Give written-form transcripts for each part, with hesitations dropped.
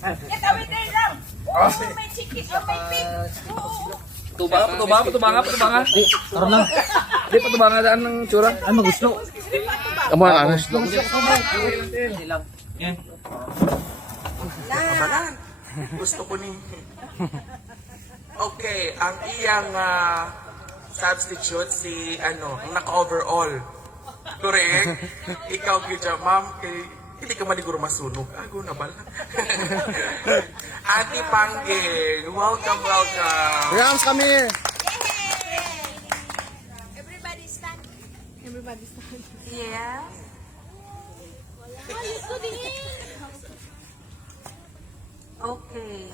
Awit din lang. Oh, may chicken, oh, may pig. Oo. Patubanga. Tara lang. Di, patubanga daan ng tsura. Ay, magusto. Kamu ano? Gusto ko ni... Okay, ang iyang substitute si naka-overall. Correct? Ikaw, Gidya, ma'am, hindi ka maliguro masunog. Ago na bala. Ate Pangging, welcome. Rams kami. Everybody stand. Yes. Okay.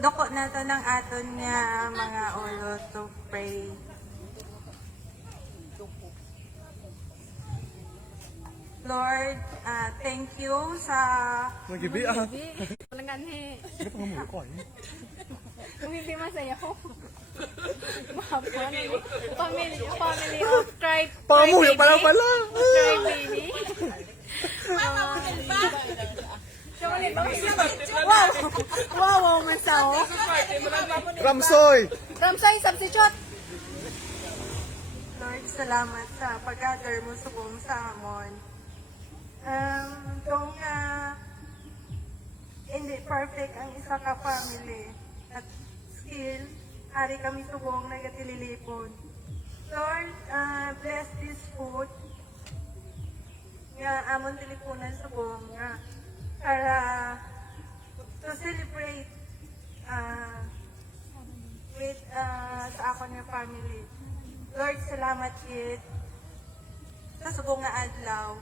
Doko na to ng aton nga mga ulo to pray. Lord, thank you sa Magibi ah. Langani. Kung hindi masaya ko. Mahapon. Family of Cry Pangamuyo pala. Cry baby. Wow, masaw. Ramsoy. Ramsay, substitute. Lord, salamat sa pag-gather mo sa buong samon. Kung hindi perfect ang isa ka family at still, hari kami sa buong nagatililipon. Lord, bless this food nga amon tilipunan sa buong nga para to celebrate with sa ako nga family. Lord, salamat kit sa subong nga adlaw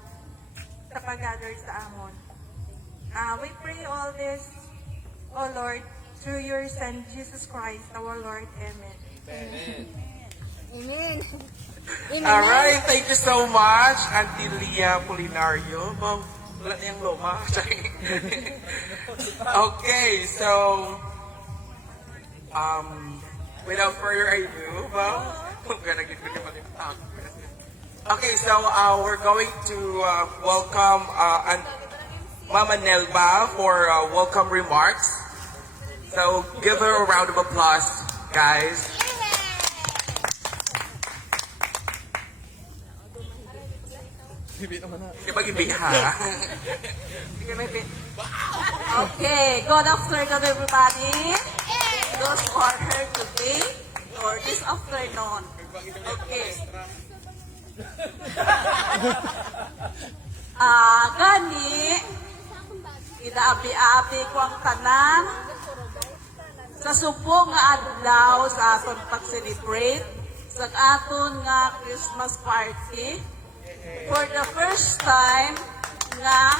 sa pag-gather sa amon. We pray all this, O Lord, through your Son, Jesus Christ, our Lord. Amen. Amen. Alright, thank you so much, Auntie Leah Polinario. Wow, wala na yung loma. Okay, so, without further ado, okay, so we're going to welcome Mama Nelba for welcome remarks. So give her a round of applause, guys. Iba-iba ha. Okay, good afternoon, everybody. Those who are here today or this afternoon. Okay. Gani, idaabi-abi ko ang tanan sa subong nga adlaw sa aton pag-celebrate sa aton nga Christmas party. For the first time nga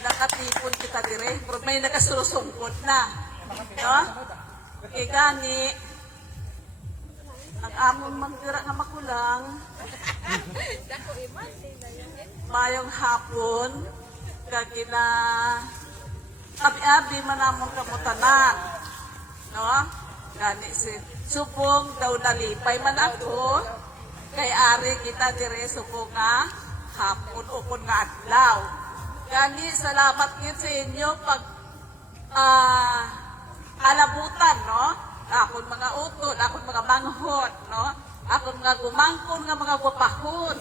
nakatipon kita dire, pero may nakasurusungkot na. No? E gani, ang among mangdira nga makulang, mayong hapon, kagina, abi-abi manamong kamutanan. No? Gani si subong daw nalipay man ako, kay ari kita dire subong nga hapon o kun nga adlaw. Gani salamat ngit sa inyo pag alabutan, no? Akon mga utod, akon mga manghot, no? Akon mga gumangkon nga mga gwapahon,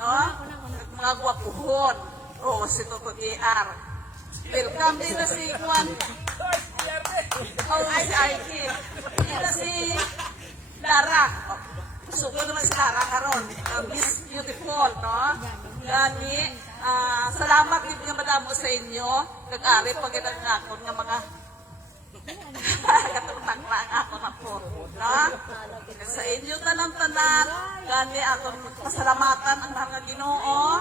no? Mga gwapuhon. O, si Toto DR. Welcome din na si Juan. Si IT. Dito si Lara. Sugo naman si Lara karon. Miss Beautiful, no? Gani, salamat din nga madamo sa inyo. Kag-ari pagkita nga akon nga mga katutang lang ako na po. No? Sa inyo tanan-tanan, gani atong pasalamatan ang mga Ginoo.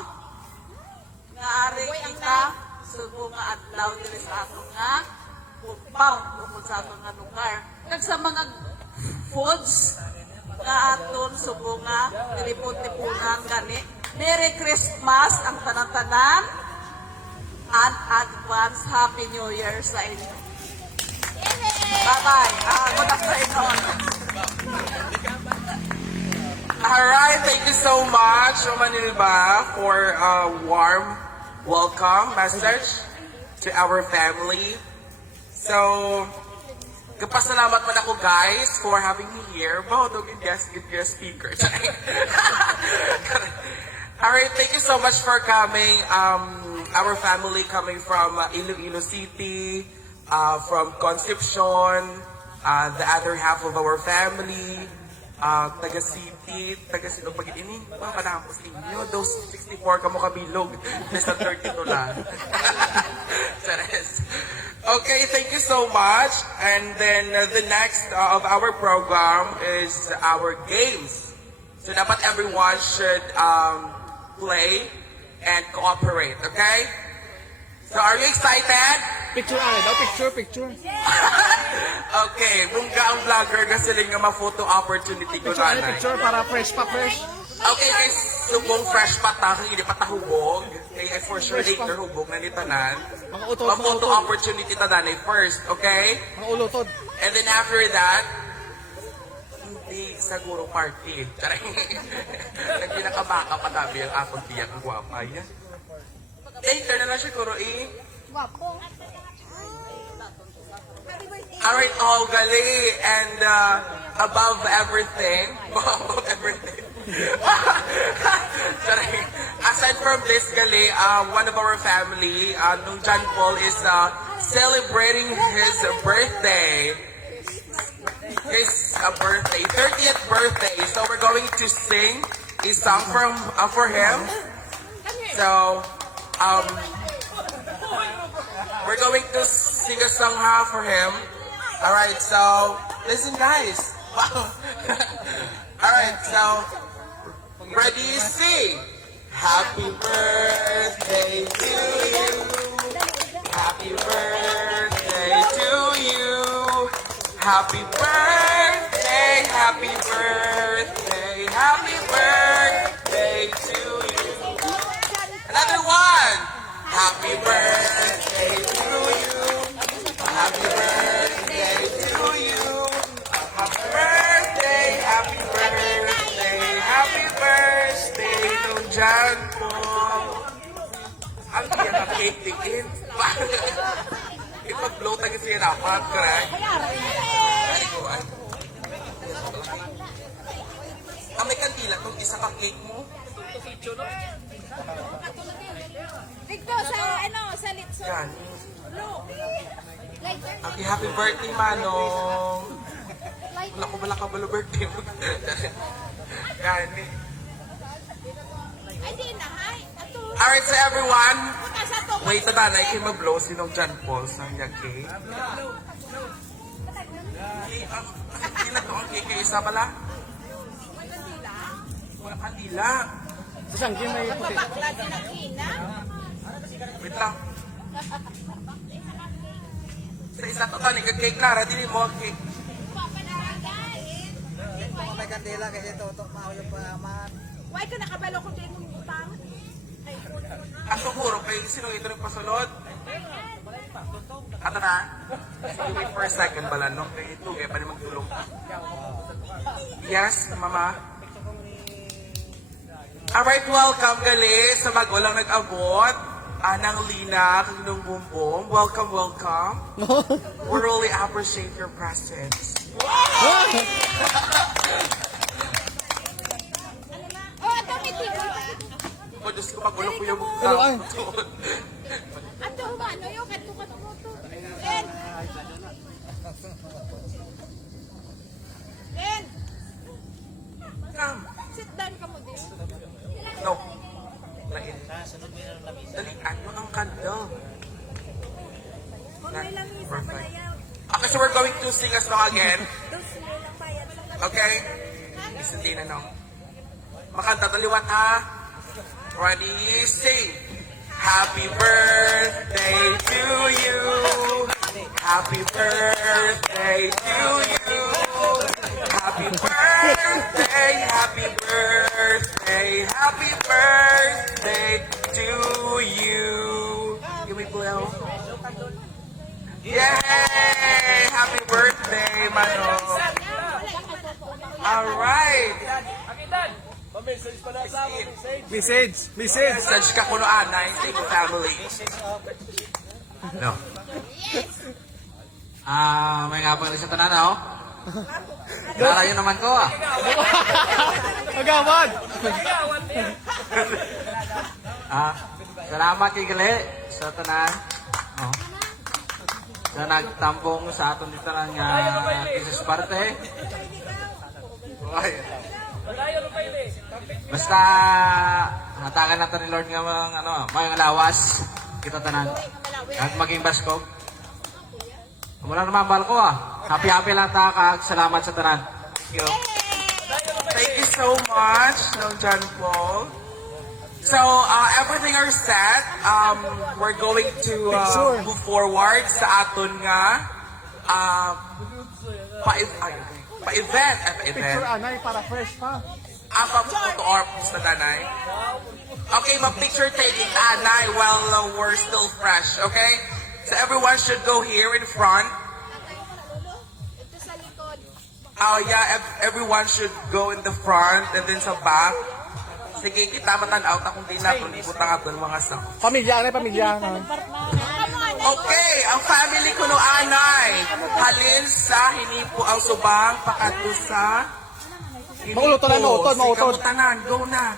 Nga ari kita, subo nga adlaw diri sa atong nga compound tungkol sa atong nga lugar. Kag sa mga foods nga aton subo nga tilipon-tipunan gani. Merry Christmas ang tanan-tanan and advance Happy New Year sa inyo. Bye-bye. Good afternoon. Alright, thank you so much, Manilba, for a warm welcome message to our family. So, kapasalamat man ako guys for having me here. Wow, don't guest speaker. Alright, thank you so much for coming. Our family coming from Iloilo City, from Concepcion, the other half of our family, taga City, taga Sinong Pag-ini, mga panapos inyo, those 64 kamo kabilog, nasa 32 lang. Chares. Okay, thank you so much. And then the next of our program is our games. So dapat everyone should play and cooperate, okay? So are you excited? Picture daw, picture. Okay, bungga ang vlogger na sila nga ma-photo opportunity ko nanay. Picture para fresh. Okay guys, subong fresh pa ta, hindi pa ta hubog. Okay, for sure later hubog na ni tanan. Mga utod, Ma-photo opportunity ta nanay first, okay? Mga ulotod. And then after that, hindi siguro party. Charay. Nagpinakabaka pa tabi ang akong tiyak ang guwapa. Yan. Later na lang siguro Guwapo. Alright, oh, gali. And above everything, Sorry. Aside from this, gali, one of our family, nung John Paul is celebrating his birthday. His birthday, 30th birthday. So we're going to sing a song for him. So, we're going to sing a song for him. Alright, so, listen guys. Wow. Alright, so, ready, sing. Happy birthday to you. Happy birthday to you. Happy birthday, happy birthday, happy birthday to you. Another one. Happy birthday to you. Happy birthday to you. Happy birthday, happy birthday, happy birthday to John Paul. Ang kaya na cake tikin. Ipag-blow tayo siya dapat, correct? May kandila kung isa kang cake mo. Dito sa, sa litso. Yan. Like, Happy birthday, Manong. Wala ka balo birthday mo. Yan. ay di na, hay. Ato. Alright, so everyone. Asa to. Wait na tanay kayo mag-blow sinong John Paul sa yung cake. Hindi na to ang cake kayo isa pala. Wala kandila. Saan may puti? Bakla din ang ina. Wait lang. Sa isa to tanay kag-cake Clara, dili mo ang cake. May kandila kasi tutok mao yung paman. Why ka nakabalo ko din ng utang? Ang siguro kay sino ito nagpasulod? Ato na? Sige, wait for a second bala, no? Kaya ito, kaya pa rin magtulong. Yes, mama? Alright, welcome gali sa magulang nag-abot. Anang Lina, Kalinong Bumbong. Welcome. We really appreciate your presence. Oh, ato may tibo. O, Diyos ko, magulo ko yung Ato humano yung katukat mo to. Len. Len. Come. Sit down ka mo din. No. Lain. Dalian mo ang candle. Perfect. Okay, so we're going to sing a song again. Okay? Isa din na, no? Makanta taliwat, ha? Ready, sing! Happy birthday to you! Happy birthday to you! Happy birthday, happy birthday, happy birthday to you! Give me blow. Yay! Happy birthday, Manong! Alright! Message. Message ka kuno anay sa iyong family. No. May nga pala sa tanan, oh. Narayo naman ko, ah. Agawad! Salamat kay Gali sa tanan. Oh. Sa nagtambong sa aton dito ng Isis Parte. Ay. Basta hatagan natin ni Lord nga mga lawas kita tanan. At maging baskog. Wala naman bal ko, ah. Happy lang ta kag salamat sa tanan. Thank you. Thank you so much, Nong John Paul. So, everything are set. We're going to move forward sa aton nga pa-event. Picture anay para fresh pa. Photo op sa tanay. Okay, mag-picture taking tanay while we're still fresh, okay? So everyone should go here in front. Ito sa likod. Yeah, everyone should go in the front and then sa back. Sige, kita matanaw ta kung di na ito, libot ang ato mga sa. Pamilya, anay, pamilya. Okay, ang family ko no anay. Halin sa hinipo ang subang pakato sa hinipo. Maulot na, mautod, mautod. Sige, tanan, go na.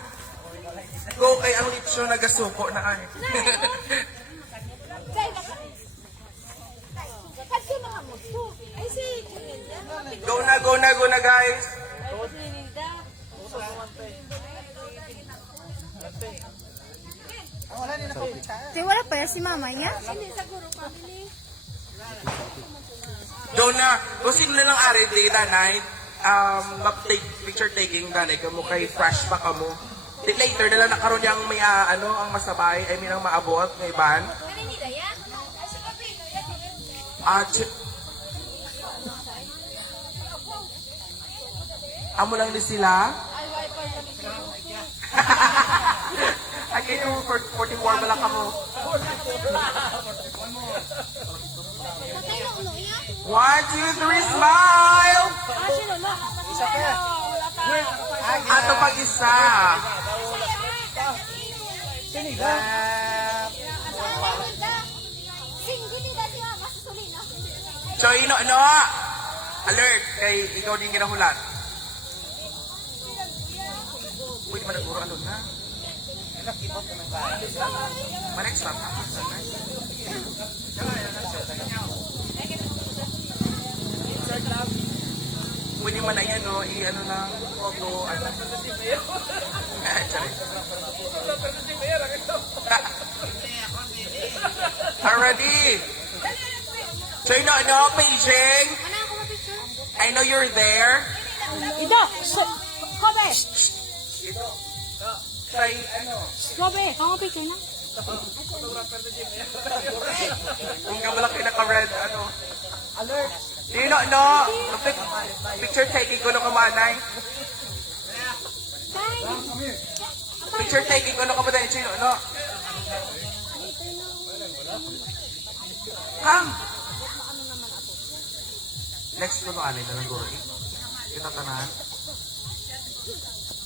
Go kay ang litsyo nagasuko na ay. Kasi mga musto. Ay, si Go na guys. Di wala pa si mama niya? Hindi, siguro family. Go na. Kung sino na lang ari day danay, mag-take picture taking danay kamo kay fresh pa kamo. Later na lang nakaroon yung may ang masabay, I mean ang maabot, may ban. Kanina yan? Sa kape, Amo lang ni sila. ay, wifi kami sa Ay, kayo, 44 ba lang kamo? Patay na ulo niya? 1, 2, 3, smile! Ah, sino na? Isa pa. Wala pa. Ato pag isa. So, no. Alert kay ikaw din ginahulat. Uy, di ba naguro ano na? Manex lang. Pwede man na yan, no? I-ano lang. Photo, ano. Sorry. Already. So, no, Beijing. I know you're there. Ida, Kobe. Kay, ano. Kobe, kamo picture na? Kung ka malaki naka-red, ano. Alert. No. Picture taking ko no kamanay. Picture taking ko no kamanay. Sino, no? Come. Next ko no anay na lang guro. Kita tanan.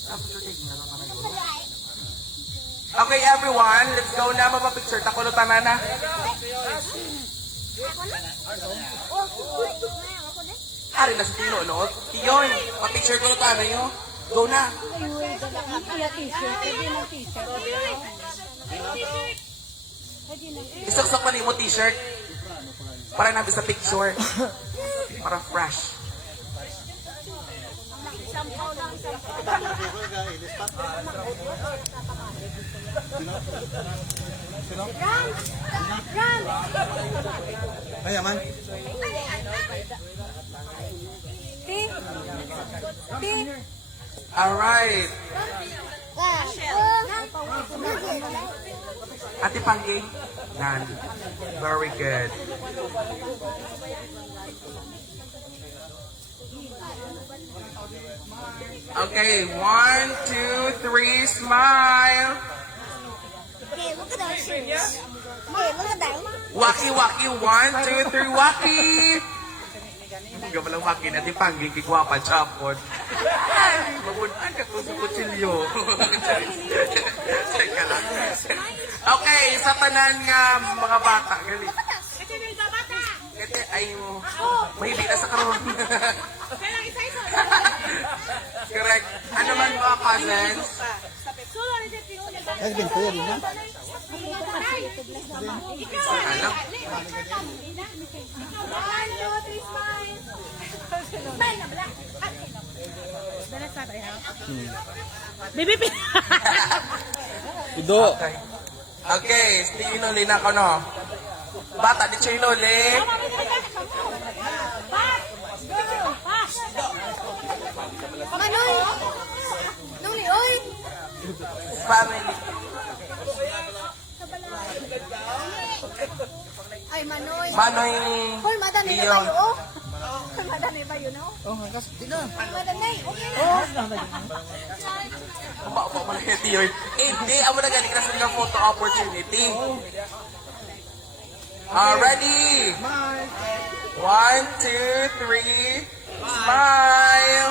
Picture taking na lang kanay guro. Okay, everyone, let's go na. Mapapicture ta ko no tanan na. Ari na sa tino, no? Iyon, pa-picture ko na tayo nyo. Go na. Isaksak pa mo t-shirt. Para nabi sa picture. Para fresh. Ay, aman. Alright. Ate Pangging. Done. Very good. Okay, 1, 2, 3, smile. Okay, look at those shoes. Okay, look at that. Waki, 1, 2, 3, waki. Hindi ka waki na Ate Pangging kikwa pa chapon. Ay, mabunan ka kung sa kutsilyo. Teka lang. Okay, sa tanan nga mga bata. Galing. ay mahilig na sa karoon. Correct. Ano man mga cousins? Has been clear, no? Alam. Baby, Ido. Okay. Okay, tinuli na ko no. Bata, di siya inuli. Manoy! Nuli, oy! Family. Ay, Manoy. Manoy. Hoy, madami na Iyon. tayo, oh. Hoy, madami ba yun, oh? Oh, hanggang sa tina. Madami, okay na. Kumbawa mo lang yun. Hindi, amo na galing kasi ng photo opportunity. Ready? 1, 2, 3. Smile.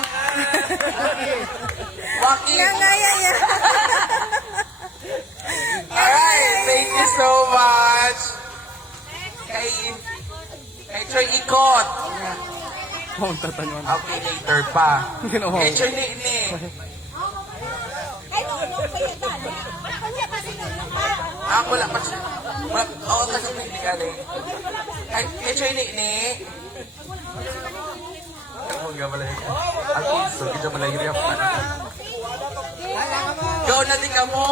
Walking. Alright, thank you so much. Kay Choy Ikot. Oh, tatanyon. Okay, later pa. Ginawa. Kay Choy Nini. Ay, no, kaya dali. Kanya kasi nga, Ako lang pa siya. Oo, kasi hindi ka rin. Kay Choy Nini. Ako nga pala yun. Ang iso, kita pala yun. Go na din ka mo.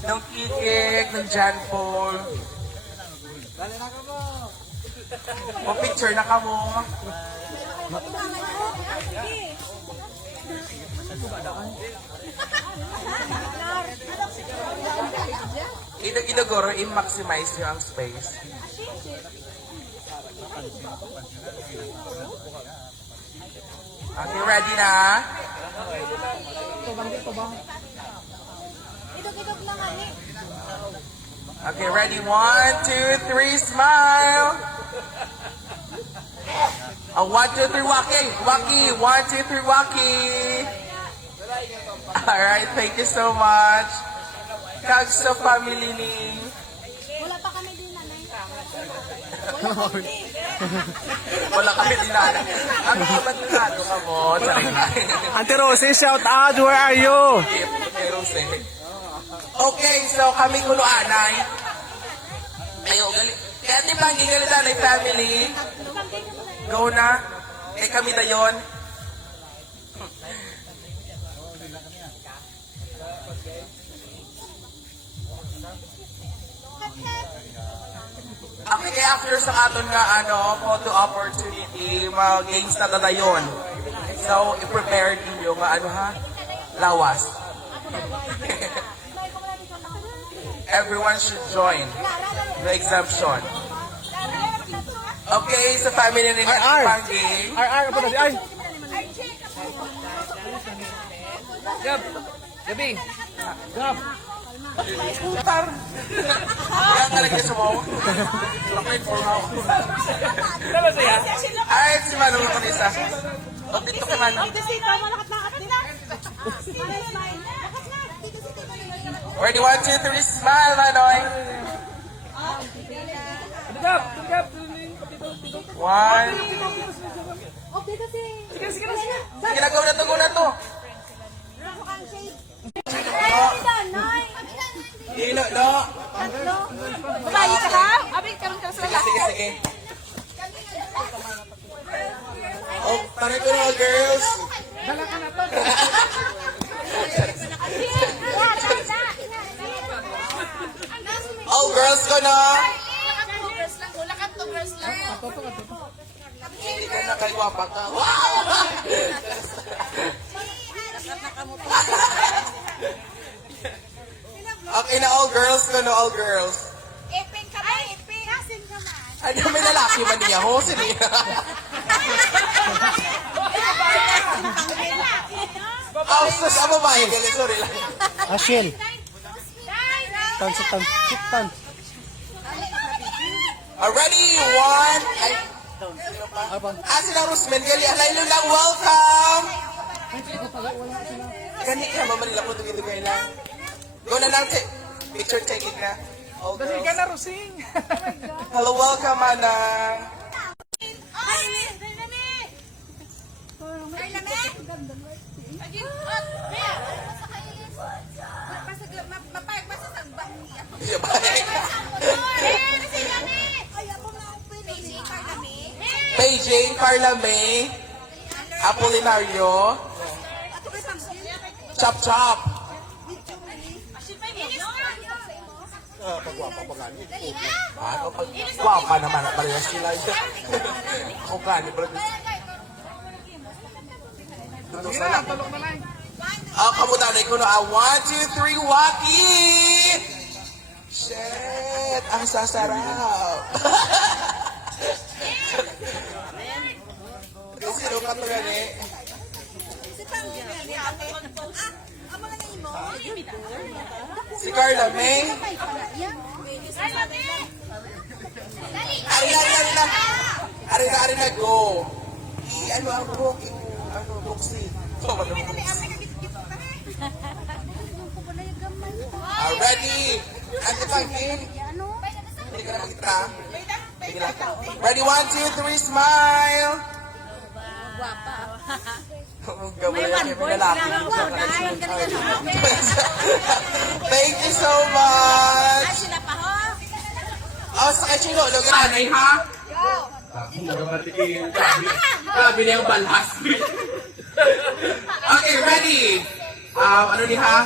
Ng Kikik, ng John Paul. O picture na ka mo. Idagoro, i-maximize nyo ang space. Okay, ready na? idog-idog lang, ani. Okay, ready? 1, 2, 3, smile! 1, 2, 3, walkie! Walkie! 1, 2, 3, walkie! Alright, thank you so much. Kag sa family ni... Wala pa kami din, nanay. Wala kami dinala. Ang mga bandinado ka mo. Ate Rose, shout out. Where are you? Okay, so kami kuluanay. Ayo, gali. Kaya di ba, gigalitan ay family? Go na. Eh kami na yun. Okay, kaya after sa aton nga photo opportunity, mga games na dadayon. So, i-prepare ninyo nga lawas. Everyone should join. No exemption. Okay, sa family ni Pangging. Ar, apa tadi? Ay! Gab. Gabi. Gab. Kaya nga lagi sa mo. Lakit for now. Ano siya? Ay, si Manong ako isa. O, dito ka Manong. Ready, 1, 2, 3, smile, Manoy. Gab. Gab. 1. Okay kasi. Sige na, go na to. Dino, no. babae ka ha? Abi, karon ka sa lalaki. Sige. Oh, tanay ko na, girls. All girls ko na. Hindi ka na kayo wapa ka. Wow! Okay na, all girls ko na, all girls. Iping ka ba? Iping. Asin ka man. Ano, may lalaki ba niya? Ho, sino yan? Oh, sus, ang babae. Sorry lang. Ashel. Tan sa tan. Tan. Ready? 1. Ay, sila Rusmen. Gali, alaylo lang. Welcome! Gani ka, mamanila po ito kayo lang. Go na lang. Picture taking na. All girls. Ka na, Rosing. Hello, welcome, Manang. Jane Carla May Apolinario. Chop Chop. Ano pag guwapa naman parehas sila. Ako gani bro. Kamutanay ko na 1, 2, 3 Waki! Shit! Ang sasarap! Sino ka to gani? Si Carla May? Ari na go! Ano ang book? Ano boxy? Ready? Ano ba, Kim? Hindi ka na mag-itra? Sige lang. Ready, 1, 2, 3, smile! May one voice Thank you so much! Oh, sakay chino. Anay, ha? Grabe na yung balas. Okay, ready? Ano ni ha?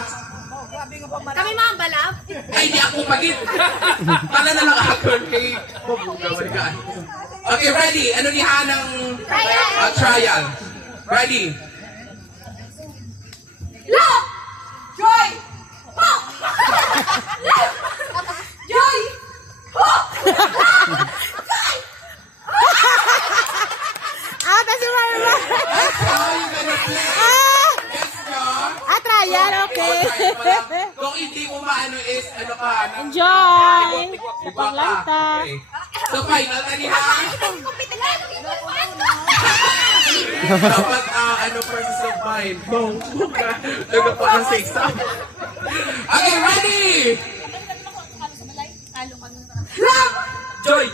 Kami mga balap. Ay, di ako pagit. Pala na lang ako kay Bumagawan. Okay, ready? Ano ni ha ng trial? Ready? Love! Joy! Pop! Love! Joy! Pop! Kasi marama. How you gonna play? Yes, no? Trial, okay. Kung hindi mo maano is, ano ka? Enjoy. Paglanta. Okay. So, final na ni ha? Dapat, ano, process of mind. Bong. Taga pa ng 6. Okay, ready? Love! Joy!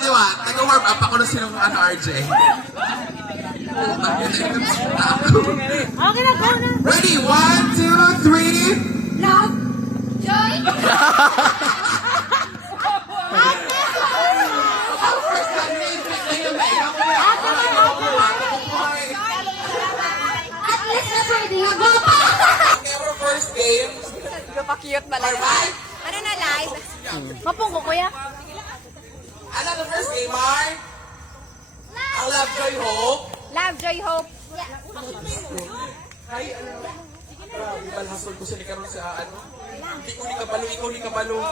Liwat. Nag-warm up ako na sinong RJ. Okay na, go na. Ready? 1, 2, 3. Love. Joy. At least na pwede nga ba? Okay, our first game. Cute pala. Alright? Ano na live? Mapungko, kuya. Ano ang first game, Mar? Ang Love, Joy, Hope. Love, joy, hope. Hi, ano? Grabe, balhasol ko siya ni Karon sa ano. Hindi ko ni kabalo, ikaw ni kabalo.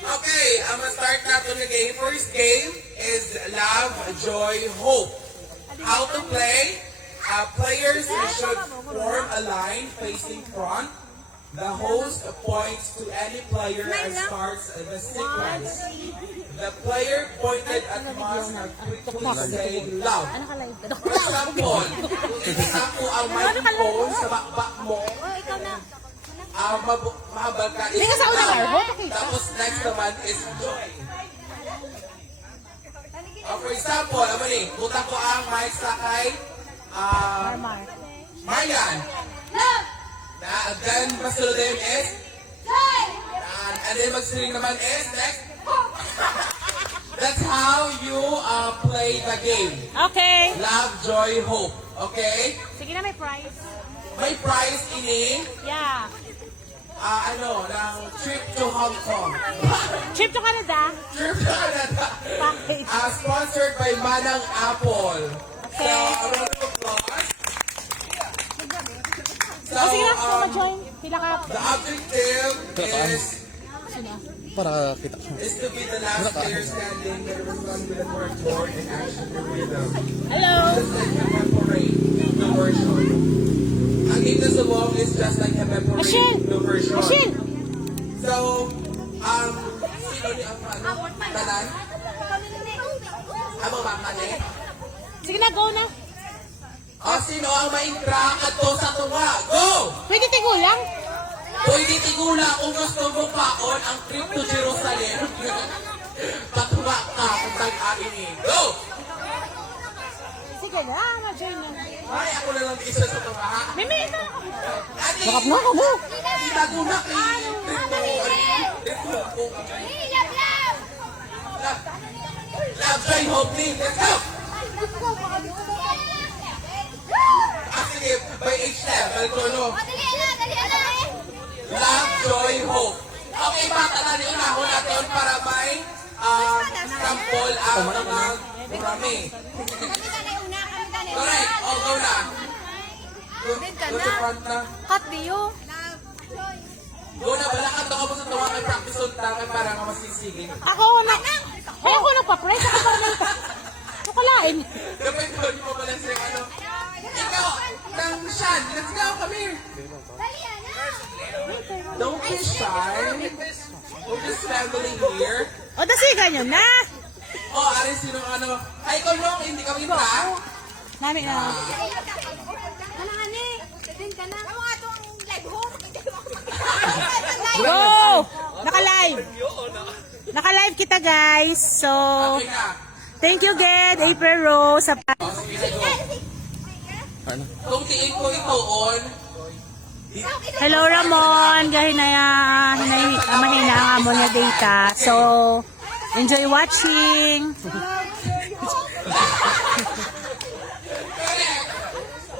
Okay, I'm gonna start natin the game. First game is Love, Joy, Hope. How to play? Players should form a line facing front. The host points to any player and starts the sequence. The player pointed at must quickly say love. For example, isa ko ang microphone sa bakbak mo. Mahabal ka. Tapos next naman is joy. For example, buta ko ang mic sa kay Marian. And then, masunod din is joy. And then, magsiling naman is next. That's how you play the game. Okay. Love, joy, hope. Okay? Sige na, may prize. May prize ini, Yeah. ng trip to Hong Kong. Trip to Canada. Trip to Canada. Package. Sponsored by Manang Apple. So, Okay. a round of applause. So, Sige na, ma-join. Pila ka. the objective is Para kita. is to be the last player standing. There was one with a word board and action the rhythm. Hello. Just like a parade, the version. Ang Ignas of Wong is just like a parade, Ashil. the version. Ashil. So, sino ni ang tanan? Ang mga mani? Sige na, go na. O sino ang ma-interact at to sa tunga? Go! Pwede tigulang? Pwede tigula kung gusto mo paon ang trip to Jerusalem. Patuwa ka kung tag-ain eh. Go! Sige na, ma-join na. Ay, ako na lang isa sa ito ha. Mimi, ito. Ate! Bakit na ka mo? Itagunak eh. Trip to Love, joy, hope, lead. Let's go! Sige, by age level ko, no? Love, joy, hope. Okay, bata na rin unahon natin para may sample ang mga marami. Correct, go na. Go to front na. Cut diyo. Go na, bala ka to sa tuwa kay practice on tama para nga masisigin. Ako nagpa-press. Ako pa rin. Nakalain. Kapag ko mo pala sa ano. Ikaw, Tang Shan, let's go, come here. Don't be shy. We're just family here. O, dasigan nyo na. Oh, arin sino ano. Ay, Kolong, hindi kami pa. Nami na. Go! Naka-live. Naka-live kita, guys. So, Okay na. thank you, Ged, April Rose. Sa Oh, sige na, go. Kung tiin ko ito on, Hello, Ramon. Gahin na mahina ang amo niya data. So, enjoy watching.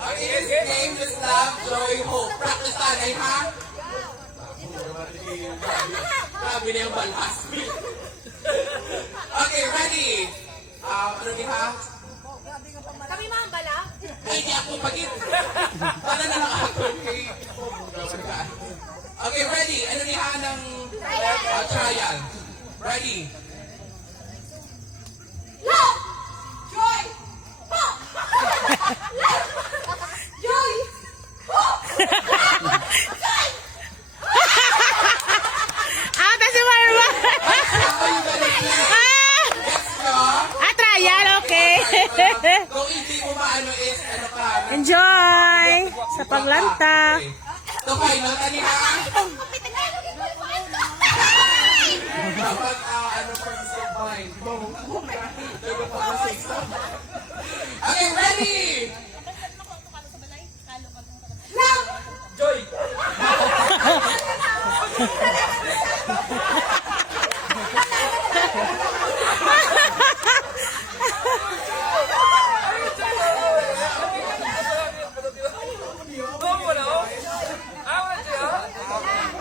okay, his name is Love, Joy, Hope. Practice tanay, ha? Grabe na yung balas. Okay, ready? Ano ni ha? Kami mga bala? Ay, di ako pagit. Para na lang ako. Okay, ready? Ano ni ha ng trial? Ready? Love! Joy! Hope! Love! Joy! Hope! Si Marwa! Trial, okay. Kung hindi mo maano is, ano ka? Enjoy sa paglanta. Ito final, ano ha? Dapat, ano for peace of mind. Okay, ready? Joy!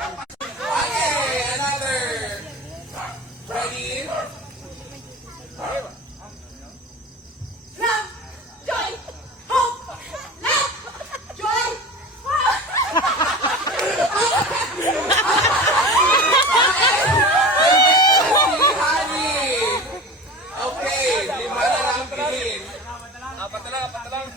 Okay, another. Ready? Love, joy, hope, love, joy, Honey! Okay, lima na lang bilhin. Apat na lang.